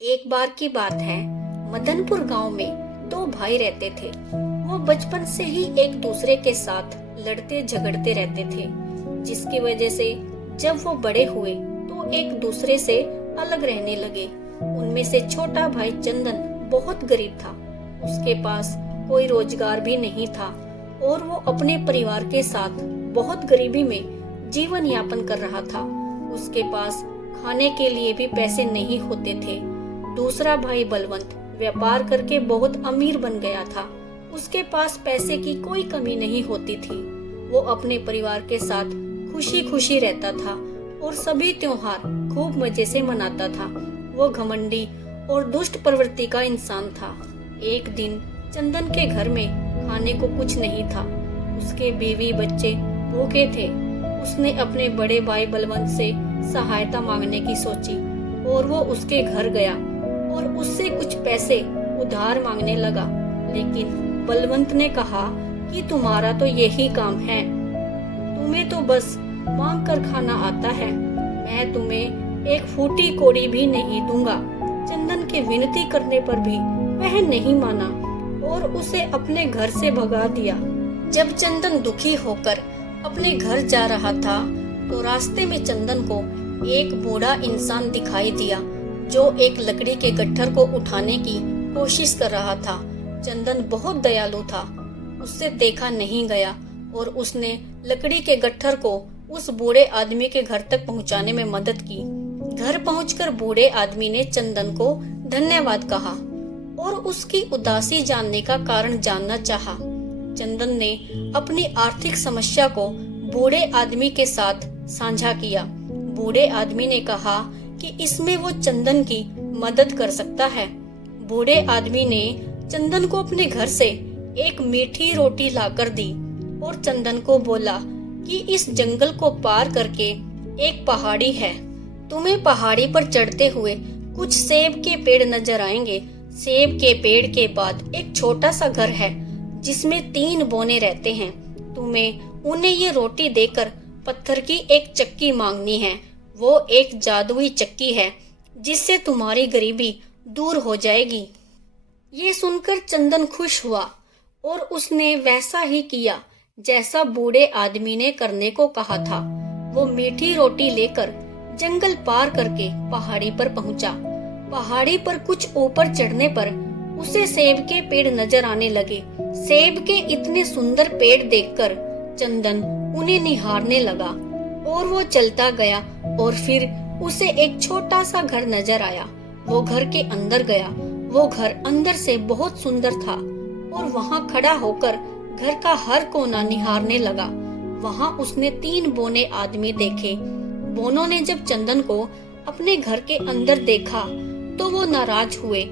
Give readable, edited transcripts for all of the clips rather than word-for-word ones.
एक बार की बात है, मदनपुर गांव में दो भाई रहते थे। वो बचपन से ही एक दूसरे के साथ लड़ते झगड़ते रहते थे, जिसकी वजह से जब वो बड़े हुए तो एक दूसरे से अलग रहने लगे। उनमें से छोटा भाई चंदन बहुत गरीब था। उसके पास कोई रोजगार भी नहीं था और वो अपने परिवार के साथ बहुत गरीबी में जीवन यापन कर रहा था। उसके पास खाने के लिए भी पैसे नहीं होते थे। दूसरा भाई बलवंत व्यापार करके बहुत अमीर बन गया था। उसके पास पैसे की कोई कमी नहीं होती थी। वो अपने परिवार के साथ खुशी खुशी रहता था और सभी त्योहार खूब मजे से मनाता था। वो घमंडी और दुष्ट प्रवृत्ति का इंसान था। एक दिन चंदन के घर में खाने को कुछ नहीं था। उसके बीवी बच्चे भूखे थे। उसने अपने बड़े भाई बलवंत से सहायता मांगने की सोची और वो उसके घर गया और उससे कुछ पैसे उधार मांगने लगा। लेकिन बलवंत ने कहा कि तुम्हारा तो यही काम है, तुम्हें तो बस मांग कर खाना आता है, मैं तुम्हें एक फूटी कौड़ी भी नहीं दूंगा। चंदन के विनती करने पर भी वह नहीं माना और उसे अपने घर से भगा दिया। जब चंदन दुखी होकर अपने घर जा रहा था तो रास्ते में चंदन को एक बूढ़ा इंसान दिखाई दिया जो एक लकड़ी के गट्ठर को उठाने की कोशिश कर रहा था। चंदन बहुत दयालु था, उससे देखा नहीं गया और उसने लकड़ी के गट्ठर को उस बूढ़े आदमी के घर तक पहुंचाने में मदद की। घर पहुंचकर बूढ़े आदमी ने चंदन को धन्यवाद कहा और उसकी उदासी जानने का कारण जानना चाहा। चंदन ने अपनी आर्थिक समस्या को बूढ़े आदमी के साथ साझा किया। बूढ़े आदमी ने कहा कि इसमें वो चंदन की मदद कर सकता है। बूढ़े आदमी ने चंदन को अपने घर से एक मीठी रोटी लाकर दी और चंदन को बोला कि इस जंगल को पार करके एक पहाड़ी है, तुम्हें पहाड़ी पर चढ़ते हुए कुछ सेब के पेड़ नजर आएंगे। सेब के पेड़ के बाद एक छोटा सा घर है जिसमें 3 बोने रहते हैं। तुम्हें उन्हें ये रोटी देकर पत्थर की एक चक्की मांगनी है। वो एक जादुई चक्की है जिससे तुम्हारी गरीबी दूर हो जाएगी। ये सुनकर चंदन खुश हुआ और उसने वैसा ही किया जैसा बूढ़े आदमी ने करने को कहा था। वो मीठी रोटी लेकर जंगल पार करके पहाड़ी पर पहुंचा। पहाड़ी पर कुछ ऊपर चढ़ने पर उसे सेब के पेड़ नजर आने लगे। सेब के इतने सुंदर पेड़ देखकर चंदन उन्हें निहारने लगा और वो चलता गया और फिर उसे एक छोटा सा घर नजर आया। वो घर के अंदर गया। वो घर अंदर से बहुत सुंदर था और वहाँ खड़ा होकर घर का हर कोना निहारने लगा। वहाँ उसने 3 बोने आदमी देखे। बोनों ने जब चंदन को अपने घर के अंदर देखा तो वो नाराज हुए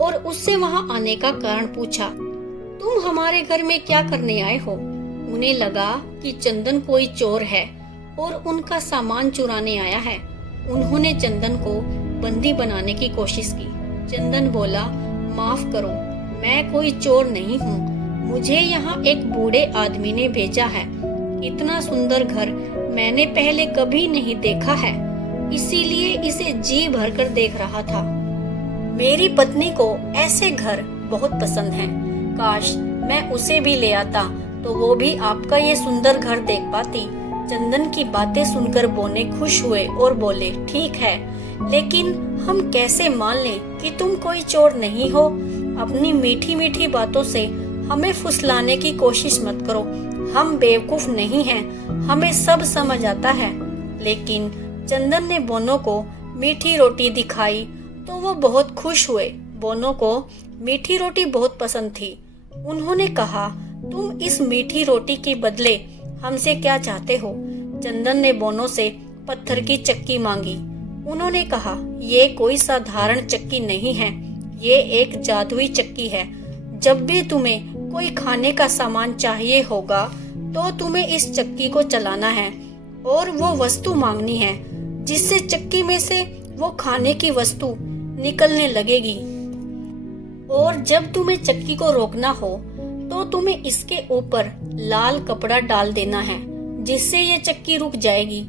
और उससे वहाँ आने का कारण पूछा। तुम हमारे घर में क्या करने आए हो? उन्हें लगा कि चंदन कोई चोर है और उनका सामान चुराने आया है। उन्होंने चंदन को बंदी बनाने की कोशिश की। चंदन बोला, माफ करो, मैं कोई चोर नहीं हूँ, मुझे यहाँ एक बूढ़े आदमी ने भेजा है। इतना सुंदर घर मैंने पहले कभी नहीं देखा है, इसीलिए इसे जी भरकर देख रहा था। मेरी पत्नी को ऐसे घर बहुत पसंद हैं। काश मैं उसे भी ले आता तो वो भी आपका ये सुंदर घर देख पाती। चंदन की बातें सुनकर बोने खुश हुए और बोले, ठीक है, लेकिन हम कैसे मान लें कि तुम कोई चोर नहीं हो? अपनी मीठी मीठी बातों से हमें फुसलाने की कोशिश मत करो। हम बेवकूफ नहीं हैं, हमें सब समझ आता है। लेकिन चंदन ने बोनों को मीठी रोटी दिखाई तो वो बहुत खुश हुए। बोनों को मीठी रोटी बहुत पसंद थी। उन्होंने कहा, तुम इस मीठी रोटी के बदले हमसे क्या चाहते हो? चंदन ने बोनों से पत्थर की चक्की मांगी। उन्होंने कहा, ये कोई साधारण चक्की नहीं है, ये एक जादुई चक्की है। जब भी तुम्हें कोई खाने का सामान चाहिए होगा तो तुम्हें इस चक्की को चलाना है और वो वस्तु मांगनी है जिससे चक्की में से वो खाने की वस्तु निकलने लगेगी। और जब तुम्हें चक्की को रोकना हो तो तुम्हें इसके ऊपर लाल कपड़ा डाल देना है जिससे ये चक्की रुक जाएगी।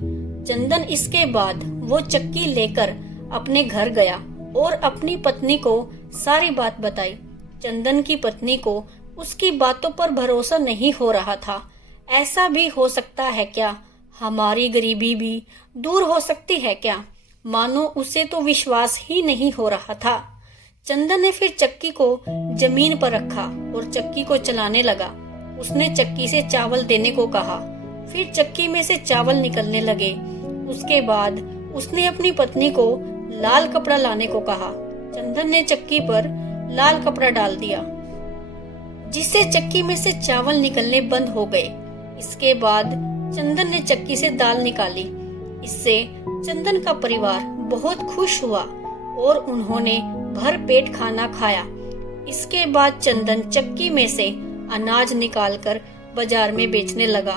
चंदन इसके बाद वो चक्की लेकर अपने घर गया और अपनी पत्नी को सारी बात बताई। चंदन की पत्नी को उसकी बातों पर भरोसा नहीं हो रहा था। ऐसा भी हो सकता है क्या? हमारी गरीबी भी दूर हो सकती है क्या? मानो उसे तो विश्वास ही नहीं हो रहा था। चंदन ने फिर चक्की को जमीन पर रखा और चक्की को चलाने लगा। उसने चक्की से चावल देने को कहा। फिर चक्की में से चावल निकलने लगे। उसके बाद उसने अपनी पत्नी को लाल कपड़ा लाने को कहा। चंदन ने चक्की पर लाल कपड़ा डाल दिया, जिससे चक्की में से चावल निकलने बंद हो गए। इसके बाद चंदन ने चक्की से दाल निकाली। इससे चंदन का परिवार बहुत खुश हुआ और उन्होंने भर पेट खाना खाया। इसके बाद चंदन चक्की में से अनाज निकालकर बाजार में बेचने लगा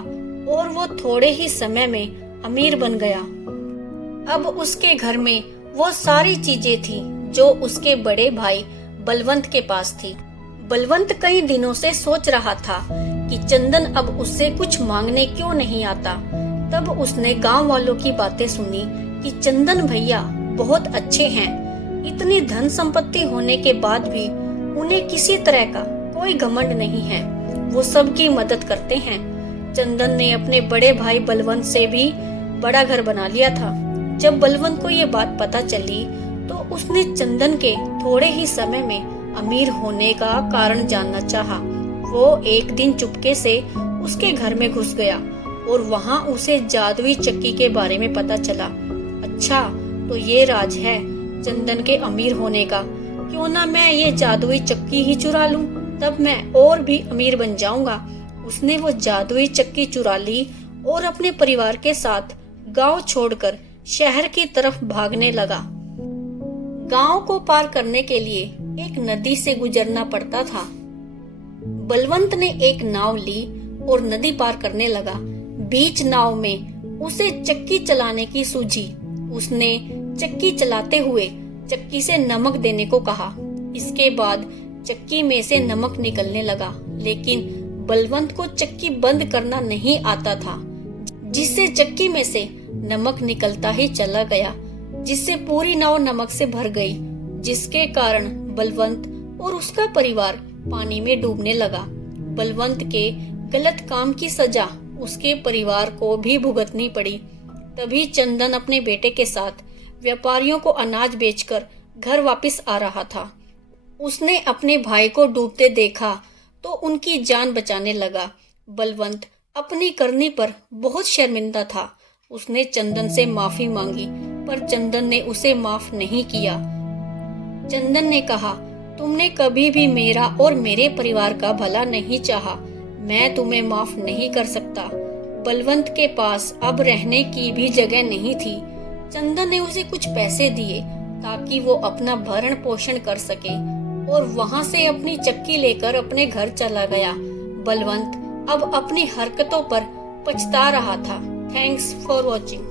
और वो थोड़े ही समय में अमीर बन गया। अब उसके घर में वो सारी चीजें थी जो उसके बड़े भाई बलवंत के पास थी। बलवंत कई दिनों से सोच रहा था कि चंदन अब उससे कुछ मांगने क्यों नहीं आता। तब उसने गांव वालों की बातें सुनी कि चंदन भैया बहुत अच्छे हैं। इतनी धन संपत्ति होने के बाद भी उन्हें किसी तरह का कोई घमंड नहीं है। वो सबकी मदद करते हैं। चंदन ने अपने बड़े भाई बलवंत से भी बड़ा घर बना लिया था। जब बलवंत को ये बात पता चली तो उसने चंदन के थोड़े ही समय में अमीर होने का कारण जानना चाहा। वो एक दिन चुपके से उसके घर में घुस गया और वहाँ उसे जादुई चक्की के बारे में पता चला। अच्छा, तो ये राज है चंदन के अमीर होने का। क्यों ना मैं ये जादुई चक्की ही चुरा लूं, तब मैं और भी अमीर बन जाऊंगा। उसने वो जादुई चक्की चुरा ली और अपने परिवार के साथ गांव छोड़कर शहर की तरफ भागने लगा। गांव को पार करने के लिए एक नदी से गुजरना पड़ता था। बलवंत ने एक नाव ली और नदी पार करने लगा। बीच नाव में उसे चक्की चलाने की सूझी। उसने चक्की चलाते हुए चक्की से नमक देने को कहा। इसके बाद चक्की में से नमक निकलने लगा, लेकिन बलवंत को चक्की बंद करना नहीं आता था, जिससे चक्की में से नमक निकलता ही चला गया, जिससे पूरी नाव नमक से भर गई, जिसके कारण बलवंत और उसका परिवार पानी में डूबने लगा। बलवंत के गलत काम की सजा उसके परिवार को भी भुगतनी पड़ी। तभी चंदन अपने बेटे के साथ व्यापारियों को अनाज बेचकर घर वापस आ रहा था। उसने अपने भाई को डूबते देखा तो उनकी जान बचाने लगा। बलवंत अपनी करनी पर बहुत शर्मिंदा था। उसने चंदन से माफी मांगी, पर चंदन ने उसे माफ नहीं किया। चंदन ने कहा, तुमने कभी भी मेरा और मेरे परिवार का भला नहीं चाहा। मैं तुम्हें माफ नहीं कर सकता। बलवंत के पास अब रहने की भी जगह नहीं थी। चंदन ने उसे कुछ पैसे दिए ताकि वो अपना भरण पोषण कर सके और वहां से अपनी चक्की लेकर अपने घर चला गया। बलवंत अब अपनी हरकतों पर पछता रहा था। Thanks for watching.